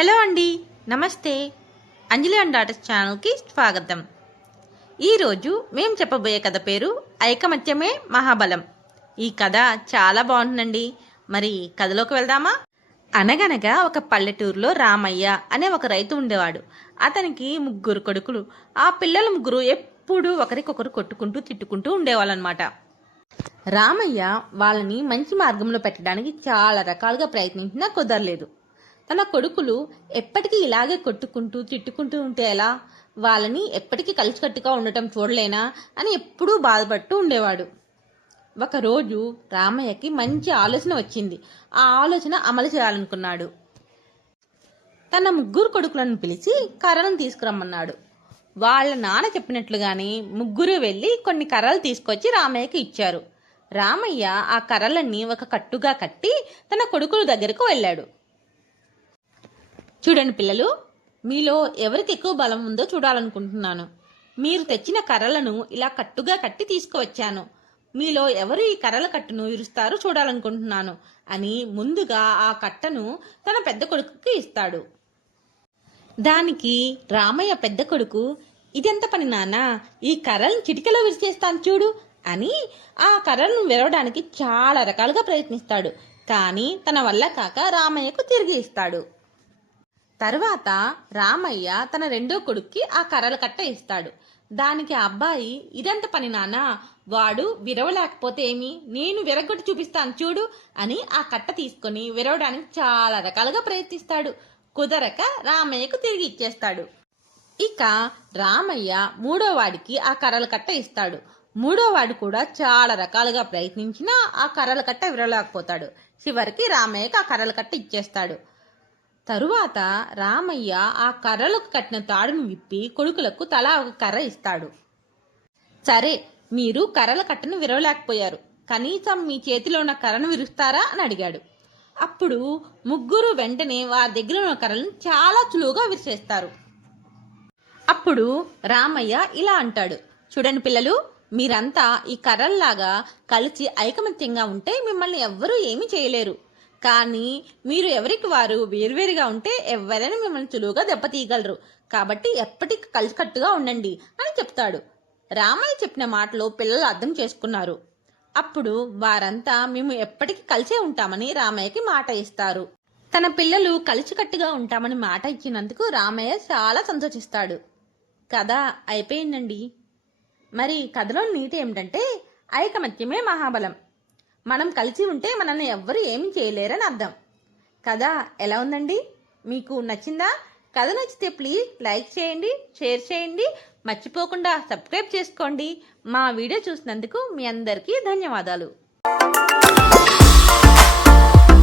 Hello అండి నమస్తే. అంజలి and daughters ఛానల్కి స్వాగతం. ఈరోజు మేము చెప్పబోయే కథ పేరు ఐకమత్యమే మహాబలం. ఈ కథ చాలా బాగుంటుందండి. మరి కథలోకి వెళ్దామా? అనగనగా ఒక పల్లెటూరులో రామయ్య అనే ఒక రైతు ఉండేవాడు. అతనికి ముగ్గురు కొడుకులు. ఆ పిల్లల ముగ్గురు ఎప్పుడూ ఒకరికొకరు కొట్టుకుంటూ తిట్టుకుంటూ ఉండేవాళ్ళనమాట. రామయ్య వాళ్ళని మంచి మార్గంలో పెట్టడానికి చాలా రకాలుగా ప్రయత్నించినా కుదరలేదు. తన కొడుకులు ఎప్పటికీ ఇలాగే కొట్టుకుంటూ తిట్టుకుంటూ ఉంటే ఎలా? వాళ్ళని ఎప్పటికీ కలిసికట్టుగా ఉండటం చూడలేనా? అని ఎప్పుడూ బాధపడుతూ ఉండేవాడు. ఒకరోజు రామయ్యకి మంచి ఆలోచన వచ్చింది. ఆ ఆలోచన అమలు చేయాలనుకున్నాడు. తన ముగ్గురు కొడుకులను పిలిచి కర్రలను తీసుకురమ్మన్నాడు. వాళ్ళ నాన్న చెప్పినట్లుగానే ముగ్గురు వెళ్ళి కొన్ని కర్రలు తీసుకొచ్చి రామయ్యకి ఇచ్చారు. రామయ్య ఆ కర్రలన్నీ ఒక కట్టుగా కట్టి తన కొడుకుల దగ్గరకు వెళ్ళాడు. చూడండి పిల్లలు మీలో ఎవరికి ఎక్కువ బలం ఉందో చూడాలనుకుంటున్నాను. మీరు తెచ్చిన కర్రలను ఇలా కట్టుగా కట్టి తీసుకువచ్చాను. మీలో ఎవరు ఈ కర్రల కట్టును ఇరుస్తారో చూడాలనుకుంటున్నాను అని ముందుగా ఆ కట్టను తన పెద్ద కొడుకుకి ఇస్తాడు. దానికి రామయ్య పెద్ద కొడుకు ఇదెంత పని నాన్న? ఈ కర్రలను చిటికలో విరిచేస్తాను చూడు అని ఆ కర్రలను విరవడానికి చాలా రకాలుగా ప్రయత్నిస్తాడు. కానీ తన వల్ల కాక రామయ్యకు తిరిగి ఇస్తాడు. తర్వాత రామయ్య తన రెండో కొడుక్కి ఆ కర్రల కట్ట ఇస్తాడు. దానికి ఆ అబ్బాయి ఇదంత పని నానా వాడు విరవలేకపోతే ఏమి? నేను విరగొట్టి చూపిస్తాను చూడు అని ఆ కట్ట తీసుకొని విరవడానికి చాలా రకాలుగా ప్రయత్నిస్తాడు. కుదరక రామయ్యకు తిరిగి ఇచ్చేస్తాడు. ఇక రామయ్య మూడో వాడికి ఆ కర్రల కట్ట ఇస్తాడు. మూడో వాడు కూడా చాలా రకాలుగా ప్రయత్నించినా ఆ కర్రల కట్ట విరవలేకపోతాడు. చివరికి రామయ్యకి ఆ కర్రల కట్ట ఇచ్చేస్తాడు. తరువాత రామయ్య ఆ కర్రలకు కట్టిన తాడును విప్పి కొడుకులకు తలా ఒక కర్ర ఇస్తాడు. సరే మీరు కర్రల కట్టను విరవలేకపోయారు. కనీసం మీ చేతిలో ఉన్న కర్రను విరుస్తారా అని అడిగాడు. అప్పుడు ముగ్గురు వెంటనే వారి దగ్గర ఉన్న కర్రలను చాలా చులువుగా విరిచేస్తారు అప్పుడు రామయ్య ఇలా అంటాడు. చూడండి పిల్లలు మీరంతా ఈ కర్రల్లాగా కలిసి ఐకమత్యంగా ఉంటే మిమ్మల్ని ఎవ్వరూ ఏమీ చేయలేరు. కానీ మీరు ఎవరికి వారు వేరువేరుగా ఉంటే ఎవరైనా మిమ్మల్ని సులువుగా దెబ్బతీయగలరు. కాబట్టి ఎప్పటికీ కలిసికట్టుగా ఉండండి అని చెప్తాడు. రామయ్య చెప్పిన మాటలు పిల్లలు అర్థం చేసుకున్నారు. అప్పుడు వారంతా మేము ఎప్పటికీ కలిసే ఉంటామని రామయ్యకి మాట ఇస్తారు. తన పిల్లలు కలిసికట్టుగా ఉంటామని మాట ఇచ్చినందుకు రామయ్య చాలా సంతోషిస్తాడు. కథ అయిపోయిందండి. మరి కథలో నీతి ఏమిటంటే ఐకమత్యమే మహాబలం. మనం కలిసి ఉంటే మనల్ని ఎవ్వరూ ఏమీ చేయలేరని అర్థం. కథ ఎలా ఉందండి? మీకు నచ్చిందా? కథ నచ్చితే ప్లీజ్ లైక్ చేయండి షేర్ చేయండి. మర్చిపోకుండా సబ్స్క్రైబ్ చేసుకోండి. మా వీడియో చూసినందుకు మీ అందరికీ ధన్యవాదాలు.